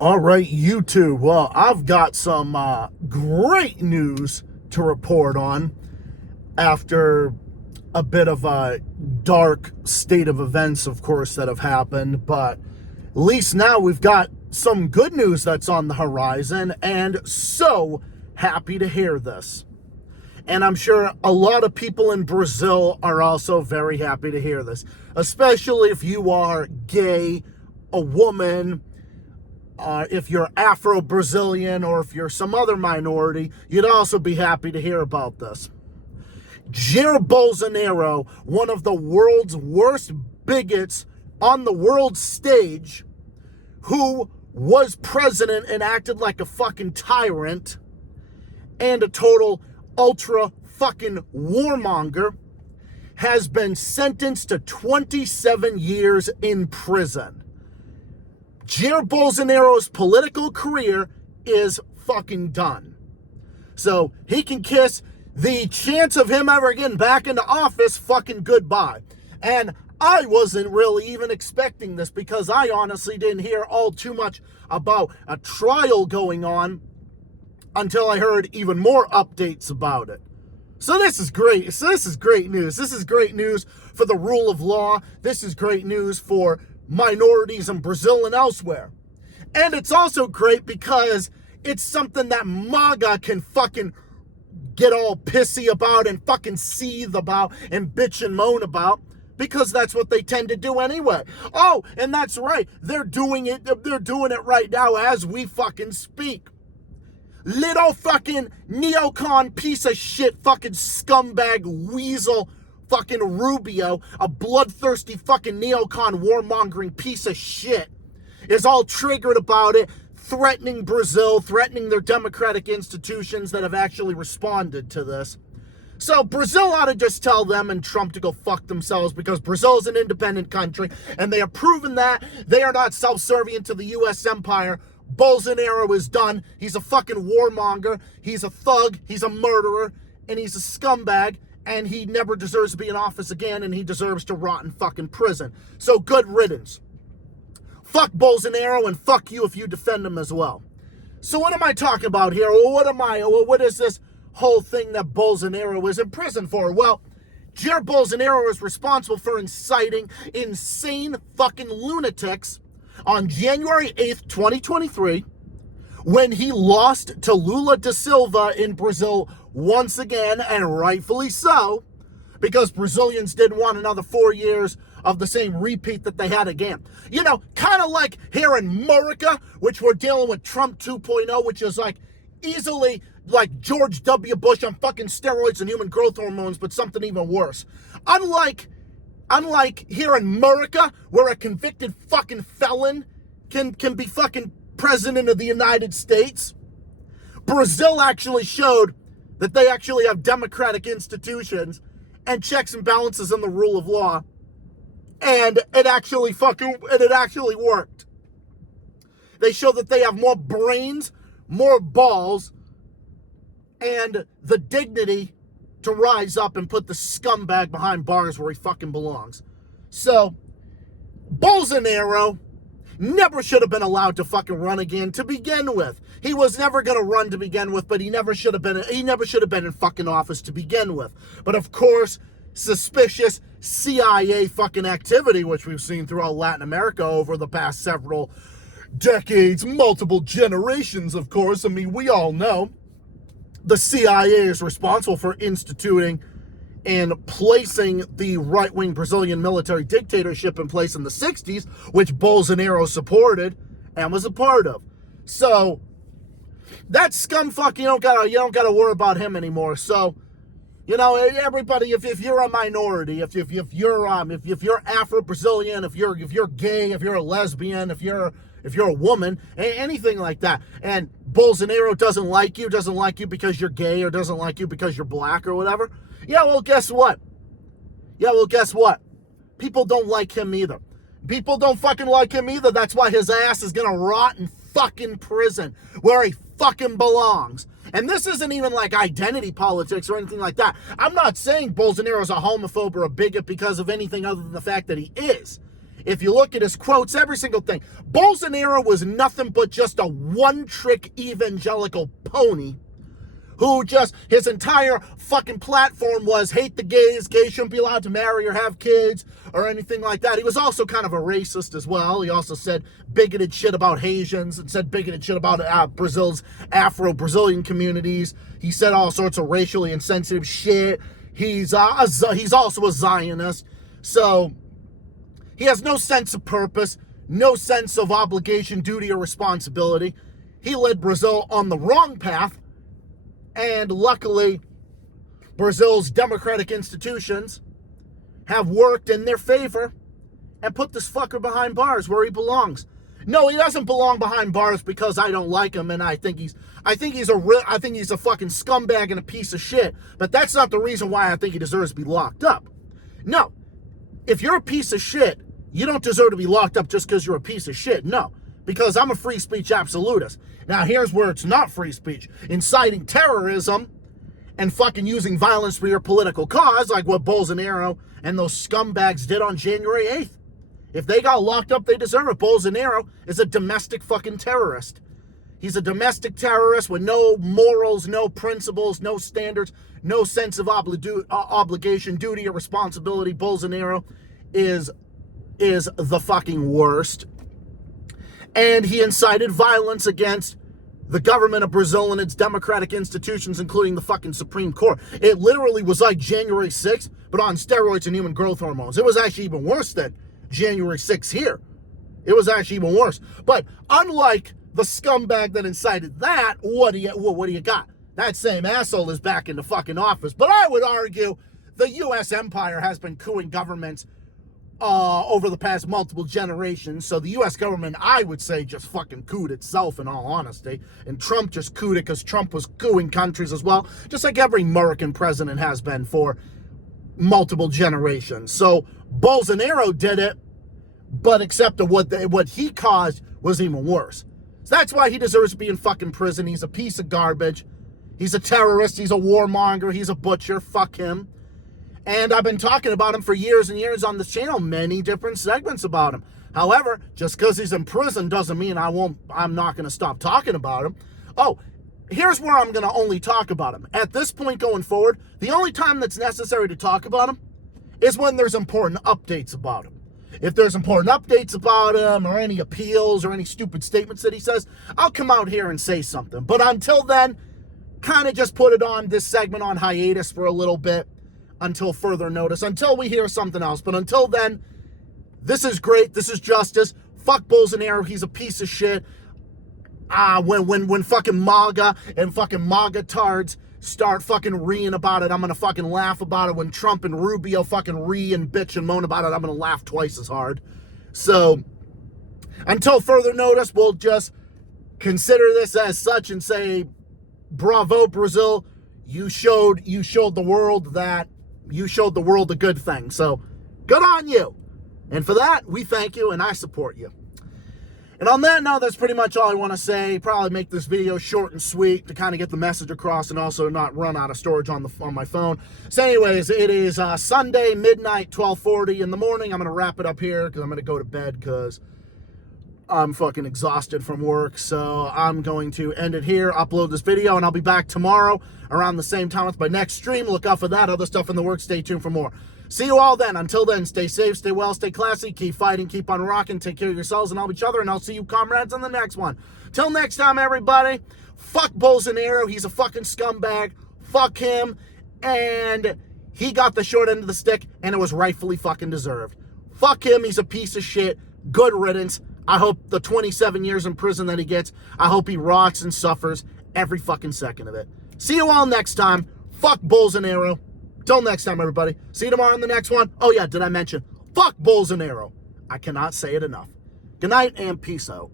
All right, YouTube. Well, I've got some great news to report on after a bit of a dark state of events, of course, that have happened. But at least now we've got some good news that's on the horizon, and so happy to hear this. And I'm sure a lot of people in Brazil are also very happy to hear this, especially if you are gay, a woman, if you're Afro-Brazilian, or if you're some other minority, you'd also be happy to hear about this. Jair Bolsonaro, one of the world's worst bigots on the world stage, who was president and acted like a fucking tyrant and a total ultra fucking warmonger, has been sentenced to 27 years in prison. Jair Bolsonaro's political career is fucking done. So he can kiss the chance of him ever getting back into office fucking goodbye. And I wasn't really even expecting this, because I honestly didn't hear all too much about a trial going on until I heard even more updates about it. So this is great. So this is great news. This is great news for the rule of law. This is great news for minorities in Brazil and elsewhere. And it's also great because it's something that MAGA can fucking get all pissy about and fucking seethe about and bitch and moan about, because that's what they tend to do anyway. Oh, and that's right. They're doing it right now as we fucking speak. Little fucking neocon piece of shit fucking scumbag weasel fucking Rubio, a bloodthirsty fucking neocon warmongering piece of shit, is all triggered about it, threatening Brazil, threatening their democratic institutions that have actually responded to this. So Brazil ought to just tell them and Trump to go fuck themselves, because Brazil is an independent country and they have proven that they are not subservient to the U.S. empire. Bolsonaro is done. He's a fucking warmonger. He's a thug. He's a murderer. And he's a scumbag. And he never deserves to be in office again. And he deserves to rot in fucking prison. So good riddance. Fuck Bolsonaro, and fuck you if you defend him as well. So what am I talking about here? What is this whole thing that Bolsonaro is in prison for? Well, Jair Bolsonaro is responsible for inciting insane fucking lunatics on January 8th, 2023, when he lost to Lula Da Silva in Brazil once again, and rightfully so, because Brazilians didn't want another 4 years of the same repeat that they had again. You know, kind of like here in Murica, which we're dealing with Trump 2.0, which is like easily like George W. Bush on fucking steroids and human growth hormones, but something even worse. Unlike here in Murica, where a convicted fucking felon can be fucking president of the United States, Brazil actually showed that they actually have democratic institutions and checks and balances in the rule of law. And it actually worked. They show that they have more brains, more balls, and the dignity to rise up and put the scumbag behind bars where he fucking belongs. So, Bolsonaro never should have been allowed to fucking run again to begin with. He was never going to run to begin with, but he never should have been in fucking office to begin with. But of course, suspicious CIA fucking activity, which we've seen throughout Latin America over the past several decades, multiple generations, of course. I mean, we all know the CIA is responsible for instituting and placing the right-wing Brazilian military dictatorship in place in the 60s, which Bolsonaro supported and was a part of. So that scumfuck, you don't gotta worry about him anymore. So, you know, everybody, if you're a minority, if you're Afro-Brazilian, if you're gay, if you're a lesbian, if you're a woman, anything like that, and Bolsonaro doesn't like you because you're gay, or doesn't like you because you're black or whatever, guess what? People don't like him either. People don't fucking like him either. That's why his ass is gonna rot in fucking prison, where he fucking belongs. And this isn't even like identity politics or anything like that. I'm not saying Bolsonaro is a homophobe or a bigot because of anything other than the fact that he is. If you look at his quotes, every single thing. Bolsonaro was nothing but just a one-trick evangelical pony who just, his entire fucking platform was hate the gays shouldn't be allowed to marry or have kids or anything like that. He was also kind of a racist as well. He also said bigoted shit about Haitians and said bigoted shit about Brazil's Afro-Brazilian communities. He said all sorts of racially insensitive shit. He's also a Zionist. So he has no sense of purpose, no sense of obligation, duty, or responsibility. He led Brazil on the wrong path. And luckily, Brazil's democratic institutions have worked in their favor and put this fucker behind bars where he belongs. No, he doesn't belong behind bars because I don't like him and I think he's a fucking scumbag and a piece of shit. But that's not the reason why I think he deserves to be locked up. No, if you're a piece of shit, you don't deserve to be locked up just because you're a piece of shit. No, because I'm a free speech absolutist. Now, here's where it's not free speech. Inciting terrorism and fucking using violence for your political cause, like what Bolsonaro and those scumbags did on January 8th. If they got locked up, they deserve it. Bolsonaro is a domestic fucking terrorist. He's a domestic terrorist with no morals, no principles, no standards, no sense of obligation, duty, or responsibility. Bolsonaro is the fucking worst. And he incited violence against the government of Brazil and its democratic institutions, including the fucking Supreme Court. It literally was like January 6th, but on steroids and human growth hormones. It was actually even worse than January 6th here. It was actually even worse. But unlike the scumbag that incited that, what do you got? That same asshole is back in the fucking office. But I would argue the U.S. empire has been cooing governments over the past multiple generations. So the U.S. government, I would say, just fucking cooed itself in all honesty. And Trump just cooed it because Trump was cooing countries as well, just like every American president has been for multiple generations. So Bolsonaro did it, but except what he caused was even worse. So that's why he deserves to be in fucking prison. He's a piece of garbage. He's a terrorist. He's a warmonger. He's a butcher. Fuck him. And I've been talking about him for years and years on this channel, many different segments about him. However, just because he's in prison doesn't mean I'm not going to stop talking about him. Oh, here's where I'm going to only talk about him. At this point going forward, the only time that's necessary to talk about him is when there's important updates about him. If there's important updates about him or any appeals or any stupid statements that he says, I'll come out here and say something. But until then, kind of just put it on this segment on hiatus for a little bit until further notice, until we hear something else. But until then, this is great. This is justice. Fuck Bolsonaro. He's a piece of shit. When fucking MAGA and fucking MAGA tards start fucking reeing about it, I'm gonna fucking laugh about it. When Trump and Rubio fucking ree and bitch and moan about it, I'm gonna laugh twice as hard. So, until further notice, we'll just consider this as such and say, bravo, Brazil. You showed the world a good thing. So, good on you. And for that, we thank you and I support you. And on that note, that's pretty much all I want to say. Probably make this video short and sweet to kind of get the message across and also not run out of storage on my phone. So anyways, it is Sunday, midnight, 12:40 in the morning. I'm going to wrap it up here because I'm going to go to bed because I'm fucking exhausted from work. So I'm going to end it here, upload this video, and I'll be back tomorrow around the same time with my next stream. Look out for that. Other stuff in the works. Stay tuned for more. See you all then. Until then, stay safe, stay well, stay classy, keep fighting, keep on rocking, take care of yourselves and all each other, and I'll see you comrades on the next one. Till next time, everybody, fuck Bolsonaro. He's a fucking scumbag. Fuck him. And he got the short end of the stick, and it was rightfully fucking deserved. Fuck him. He's a piece of shit. Good riddance. I hope the 27 years in prison that he gets, I hope he rots and suffers every fucking second of it. See you all next time. Fuck Bolsonaro. Till next time, everybody. See you tomorrow in the next one. Oh, yeah, did I mention? Fuck Bolsonaro. I cannot say it enough. Good night and peace out.